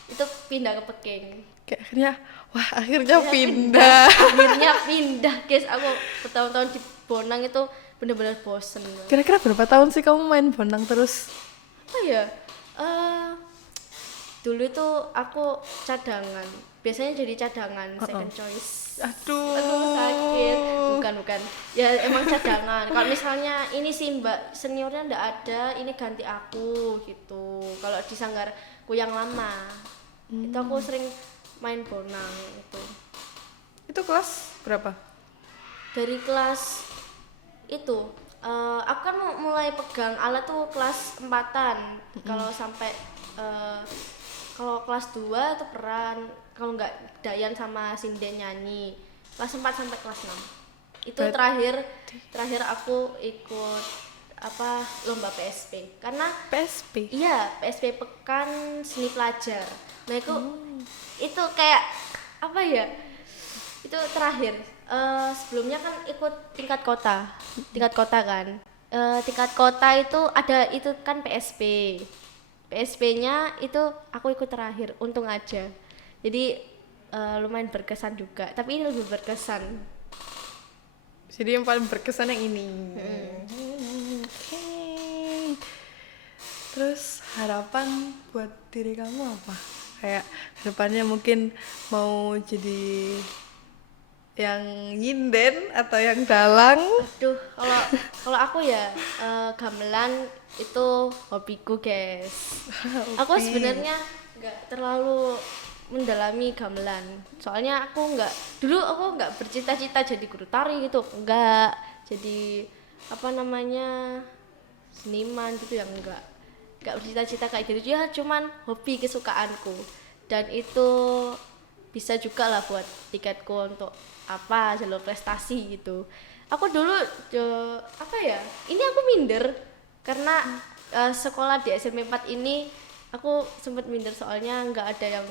itu pindah ke Peking. Kayak akhirnya pindah. Akhirnya pindah guys, aku bertahun-tahun di Bonang itu bener-bener bosen. Kira-kira berapa tahun sih kamu main Bonang terus? Apa ya, dulu itu aku cadangan, biasanya jadi cadangan, second choice. Aduh sakit. Bukan ya, emang cadangan. Kalau misalnya ini sih mbak seniornya ndak ada, ini ganti aku gitu. Kalau di sanggarku yang lama itu aku sering main Bonang itu. Itu kelas berapa? Dari kelas itu aku kan mulai pegang alat tuh kelas 4-an. Kalau sampai kalau kelas 2 itu peran, kalau enggak Dayan sama Sinden nyanyi. Kelas 4 sampai kelas 6 itu terakhir aku ikut lomba PSP, karena PSP? iya, PSP Pekan Seni Pelajar. Nah itu kayak apa ya, itu terakhir. Sebelumnya kan ikut tingkat kota kan. Tingkat kota itu ada itu kan PSP-nya itu aku ikut terakhir, untung aja. Jadi lumayan berkesan juga, tapi ini lebih berkesan. Jadi yang paling berkesan yang ini. Terus harapan buat diri kamu apa? Kayak depannya mungkin mau jadi yang nyinden atau yang dalang? Aduh, kalau aku ya gamelan itu hobiku guys. Aku sebenarnya nggak terlalu mendalami gamelan, soalnya dulu aku nggak bercita-cita jadi guru tari gitu, nggak jadi seniman gitu, yang nggak bercita-cita kayak gitu ya, cuman hobi kesukaanku, dan itu bisa juga lah buat tiketku untuk jalur prestasi gitu. Aku dulu ini aku minder karena sekolah di SMP 4 ini aku sempat minder, soalnya nggak ada yang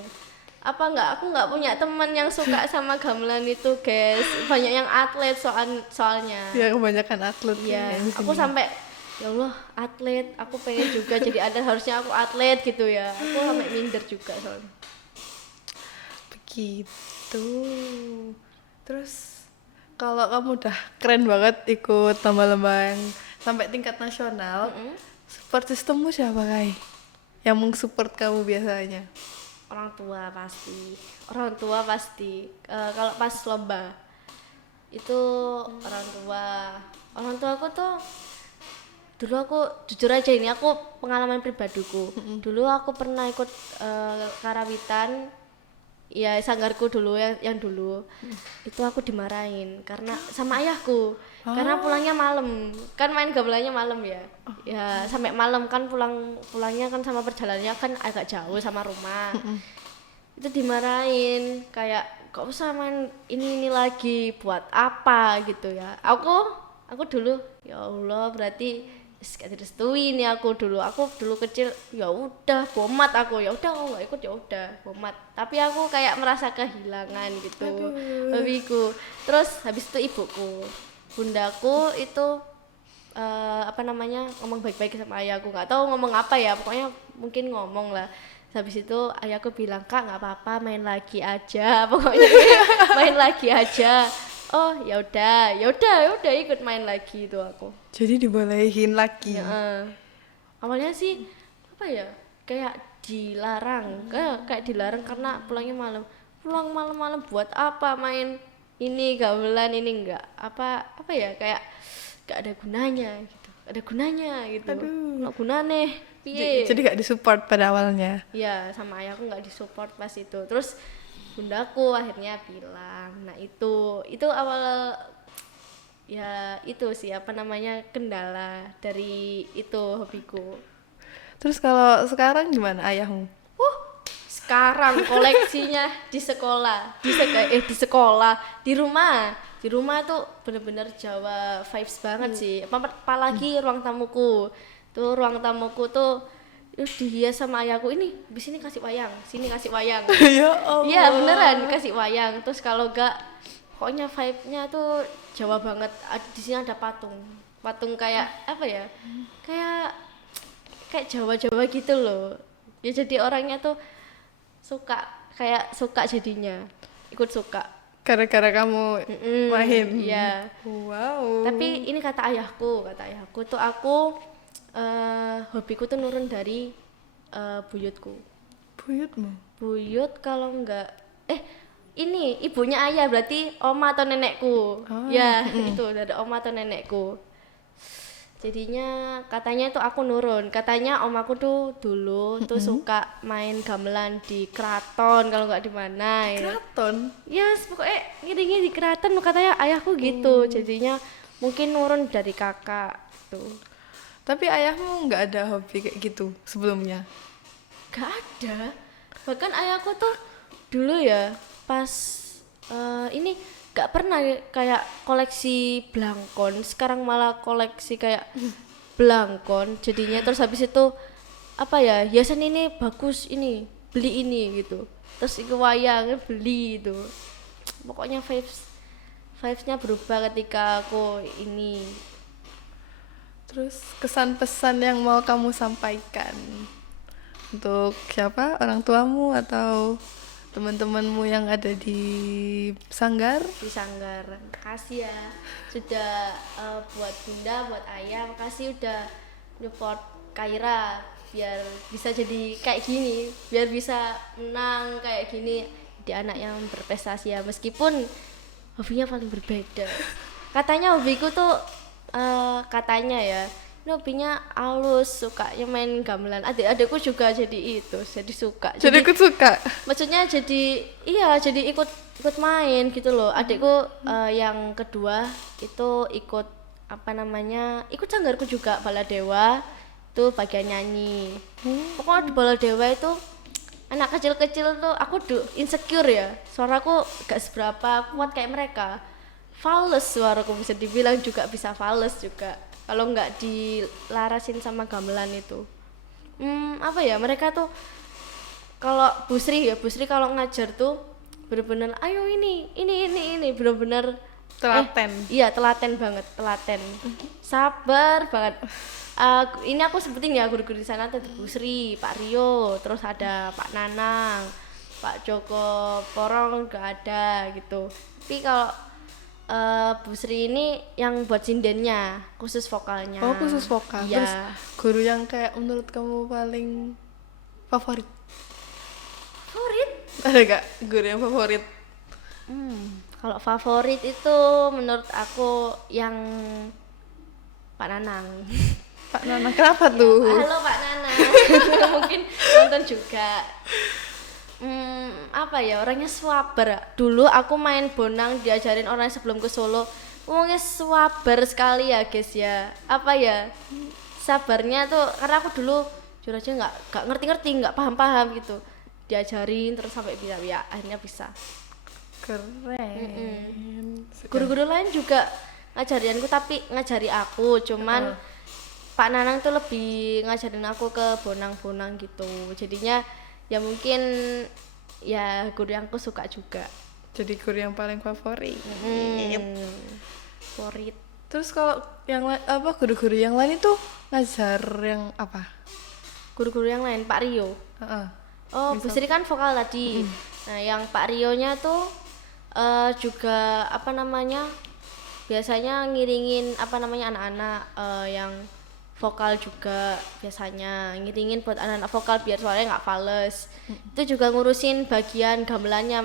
aku nggak punya teman yang suka sama gamelan itu guys. Banyak yang atlet soalnya ya, kebanyakan atlet ya. Aku sampai ya Allah, atlet, aku pengen juga jadi atlet, harusnya aku atlet gitu ya. Aku sampai minder juga soalnya. Begitu. Terus kalau kamu udah keren banget ikut lomba-lomba yang sampai tingkat nasional, support systemmu siapa Kai? Yang mensupport kamu biasanya? Orang tua pasti. Kalau pas lomba itu orang tua aku tuh, dulu aku jujur aja, ini aku pengalaman pribadiku. Dulu aku pernah ikut karawitan ya, sanggarku dulu yang dulu. Itu aku dimarahin karena sama ayahku. Karena pulangnya malam, kan main gamelannya malam ya. Ya sampai malam kan, pulangnya kan sama perjalanannya kan agak jauh sama rumah. Itu dimarahin kayak gak usah main ini lagi, buat apa gitu ya. Aku dulu ya Allah, berarti gak direstui nih aku dulu kecil ya udah bomat aku ya udah aku nggak ikut ya udah bomat tapi aku kayak merasa kehilangan gitu hobiku. Terus habis itu ibuku bundaku itu ngomong baik-baik sama ayahku, nggak tahu ngomong apa ya, pokoknya mungkin ngomong lah. Habis itu ayahku bilang, kak nggak apa-apa main lagi aja pokoknya main lagi aja. Oh ya udah ikut main lagi itu aku. Jadi dibolehin lagi. Ya, awalnya sih apa ya kayak dilarang kayak dilarang karena pulang malam buat apa main ini gamelan ini enggak apa ya kayak gak ada gunanya gitu. Nggak gunane piye. Jadi gak disupport pada awalnya. Ya sama ayahku nggak disupport pas itu. Terus bundaku akhirnya bilang, nah itu awal ya itu sih kendala dari itu hobiku. Terus kalau sekarang gimana ayahmu? Sekarang koleksinya di rumah tuh bener-bener Jawa vibes banget sih. Apalagi ruang tamuku tuh dihias sama ayahku, ini di sini kasih wayang Ya Allah. iya beneran kasih wayang. Terus kalau enggak pokoknya vibe-nya tuh Jawa banget. Di sini ada patung kayak apa ya kayak Jawa gitu loh ya, jadi orangnya tuh suka jadinya ikut suka Gara-gara kamu main. iya. Wow. Tapi ini kata ayahku tuh aku hobiku tuh nurun dari buyutku. Buyut kalau enggak ini ibunya ayah berarti oma atau nenekku. Itu dari oma atau nenekku. Jadinya katanya itu aku nurun. Katanya omaku tuh dulu tuh suka main gamelan di keraton kalau nggak di mana ya. Keraton? Yes, pokoknya ngiringi di keraton katanya ayahku gitu. Jadinya mungkin nurun dari kakak tuh. Tapi ayahmu nggak ada hobi kayak gitu sebelumnya? Gak ada. Bahkan ayahku tuh dulu ya pas ini gak pernah kayak koleksi blangkon, sekarang malah koleksi kayak blangkon jadinya. Terus habis itu apa ya, hiasan ini bagus ini, beli ini gitu. Terus itu wayang beli itu. Pokoknya vibesnya berubah ketika aku ini. Terus kesan pesan yang mau kamu sampaikan untuk siapa? Orang tuamu atau teman-temanmu yang ada di sanggar? Di sanggar. Makasih ya sudah buat bunda, buat ayah, makasih udah support Kaira biar bisa jadi kayak gini, biar bisa menang kayak gini, di anak yang berprestasi ya, meskipun hobinya paling berbeda. Katanya hobiku tuh katanya ya ini hobinya halus, sukanya main gamelan. Adik-adikku juga jadi suka. Jadi ikut suka? Maksudnya jadi ikut main gitu loh. Adikku yang kedua itu ikut ikut sanggarku juga, Baladewa itu bagian nyanyi. Pokoknya di Baladewa itu anak kecil-kecil tuh aku insecure ya, suaraku gak seberapa kuat kayak mereka. Fales suaraku, bisa dibilang juga bisa fales juga kalau nggak dilarasin sama gamelan itu. Mereka tuh kalau Busri kalau ngajar tuh bener-bener ayo ini bener-bener telaten. Iya telaten banget, sabar banget. Ini aku sebutin ya guru-guru di sana tuh Busri, Pak Rio, terus ada Pak Nanang, Pak Joko Porong gak ada gitu. Tapi kalau Bu Sri ini yang buat sindennya, khusus vokalnya. Oh, khusus vokal. Iya. Terus guru yang kayak menurut kamu paling favorit? Ada gak guru yang favorit? Kalau favorit itu menurut aku yang Pak Nanang. Pak Nanang, kenapa tuh? Halo Pak Nanang. Mungkin nonton juga. Orangnya swabar. Dulu aku main bonang diajarin orang sebelum ke Solo, ngomongnya swabar sekali ya guys ya. Sabarnya tuh karena aku dulu jujur aja nggak ngerti, nggak paham gitu, diajarin terus sampai bisa ya akhirnya bisa. Keren. Guru-guru lain juga ngajarianku tapi ngajari aku, cuman Pak Nanang tuh lebih ngajarin aku ke bonang-bonang gitu. Jadinya ya mungkin ya guru yang aku suka juga. Jadi guru yang paling favorit. Favorit. Terus kalau yang guru-guru yang lain itu ngajar yang apa? Guru-guru yang lain, Pak Rio. Heeh. Oh, Bu Sri kan vokal tadi. Nah, yang Pak Rio-nya tuh juga apa namanya? Biasanya ngiringin apa namanya anak-anak yang vokal juga biasanya ngiringin buat anak-anak vokal biar suaranya nggak fales. Itu juga ngurusin bagian gamelannya,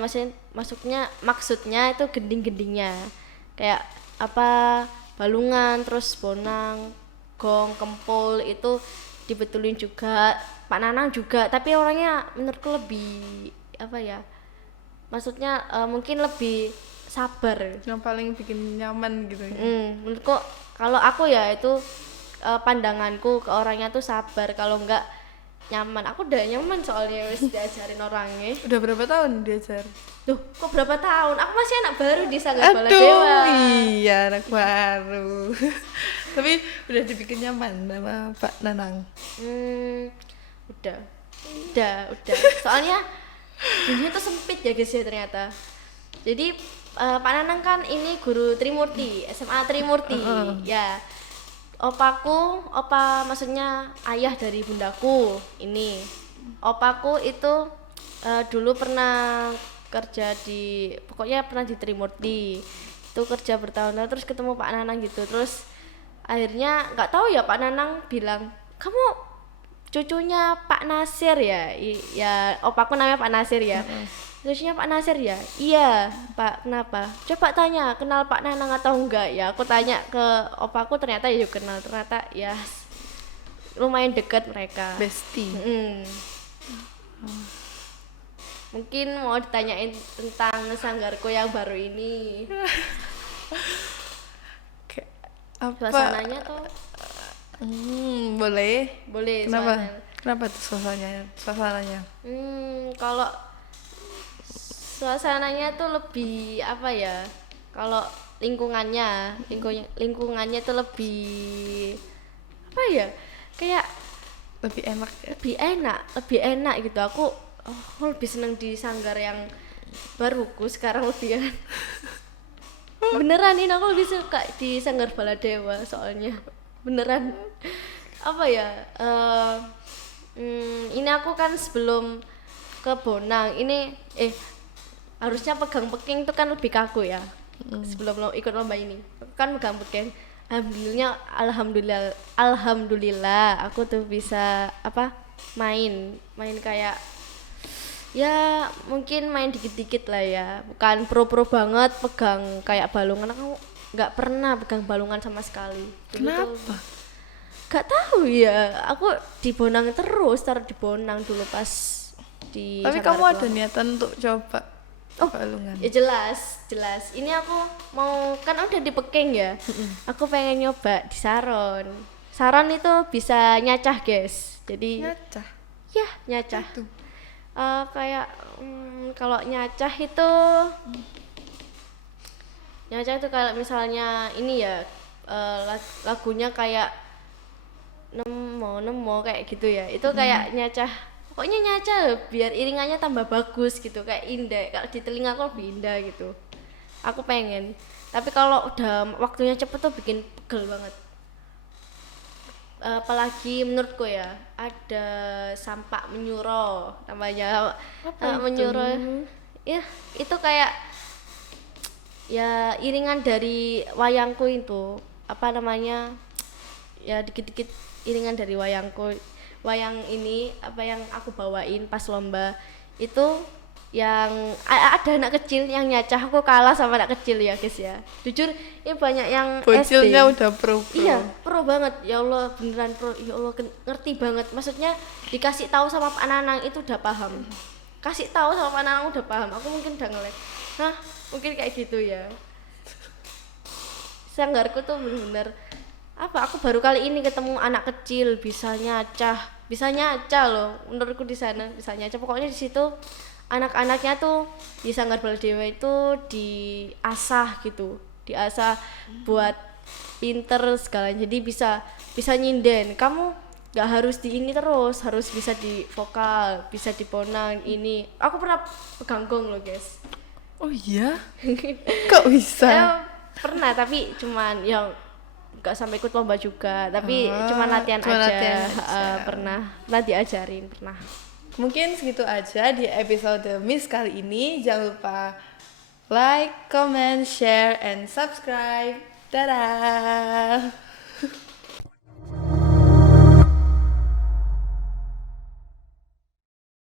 maksudnya itu gending-gendingnya. Kayak apa balungan, terus bonang, gong, kempul itu dibetulin juga. Pak Nanang juga, tapi orangnya menurutku lebih apa ya? Maksudnya mungkin lebih sabar. Yang paling bikin nyaman gitu ya. Menurutku kalau aku ya itu pandanganku ke orangnya tuh sabar, kalau enggak nyaman. Aku udah nyaman soalnya wis diajarin orangnya. Udah berapa tahun diajar? Duh, kok berapa tahun? Aku masih anak baru di Sanggar Aduh, Baladewa. iya anak baru. Tapi udah dibikin nyaman sama Pak Nanang. Udah. Soalnya dunia tuh sempit ya guys ya ternyata. Jadi Pak Nanang kan ini guru Trimurti, SMA Trimurti. Ya. Opa maksudnya ayah dari bundaku ini. Opaku itu dulu pernah kerja pokoknya pernah di Trimurti. Itu kerja bertahun-tahun terus ketemu Pak Nanang gitu. Terus akhirnya nggak tahu ya Pak Nanang bilang, "Kamu cucunya Pak Nasir ya?" Ya, opaku namanya Pak Nasir ya. Cucunya Pak Nasir ya? Iya, Pak. Kenapa? Coba tanya, kenal Pak Nanang atau enggak ya? Aku tanya ke opaku, ternyata ya kenal. Ternyata ya lumayan dekat mereka. Bestie. Mungkin mau ditanyain tentang sanggarku yang baru ini. Apa? Suasananya tuh boleh. Suasana. Kenapa tuh suasananya? Kalau suasananya tuh lebih apa ya? Kalau lingkungannya tuh lebih apa ya? Kayak lebih enak gitu. Aku lebih seneng di sanggar yang baruku sekarang lebihan. Beneran ini aku lebih suka di Sanggar Baladewa soalnya. Beneran apa ya? Ini aku kan sebelum ke Bonang ini harusnya pegang peking itu kan lebih kaku ya. Sebelum ikut lomba ini aku kan pegang peking. Alhamdulillah aku tuh bisa main kayak ya mungkin main dikit-dikit lah ya, bukan pro banget pegang kayak balungan. Aku nggak pernah pegang balungan sama sekali. Kenapa? Gak tahu ya, aku di Bonang terus, taruh di Bonang dulu pas di Tapi Sanggar kamu ada Bonang. niatan untuk coba balungan? Ya jelas. Ini aku mau, kan udah di Peking ya. Aku pengen nyoba di Saron. Saron itu bisa nyacah guys. Jadi Nyacah. ya nyacah. Itu. Kayak kalau nyacah itu kalau misalnya ini ya lagunya kayak nemo kayak gitu ya. Itu kayak nyacah. Pokoknya nyacah biar iringannya tambah bagus gitu, kayak indah. Kalau di telinga aku lebih indah gitu. Aku pengen. Tapi kalau udah waktunya cepet tuh bikin pegel banget. Apalagi menurutku ya, ada Sampak Menyuro namanya. Menyuro ya, itu kayak ya iringan dari wayangku itu, ya dikit-dikit iringan dari wayangku. Wayang ini yang aku bawain pas lomba itu, yang ada anak kecil yang nyacah. Aku kalah sama anak kecil ya guys ya, jujur. Ini banyak yang Bocilnya SD. udah pro. Iya, pro banget. Ya Allah, beneran pro. Ya Allah, ngerti banget. Maksudnya dikasih tahu sama Pak Nanang itu udah paham. Kasih tahu sama Pak Nanang udah paham. Aku mungkin udah ngeles. Mungkin kayak gitu ya. Sanggarku tuh bener-bener aku baru kali ini ketemu anak kecil bisa nyacah loh. Menurutku di sana bisa nyacah. Pokoknya di situ anak-anaknya tuh di Sanggar Baladewa itu diasah buat pinter segala, jadi bisa nyinden. Kamu nggak harus di ini terus, harus bisa di vokal, bisa di ponang ini. Aku pernah pegang gong loh guys. Oh iya? Kok bisa? Pernah, tapi cuman yang nggak sampai ikut lomba juga, tapi cuman latihan cuma aja. latihan aja. Pernah diajarin, pernah. Mungkin segitu aja di episode Miss kali ini. Jangan lupa like, comment, share, and subscribe. Dadah!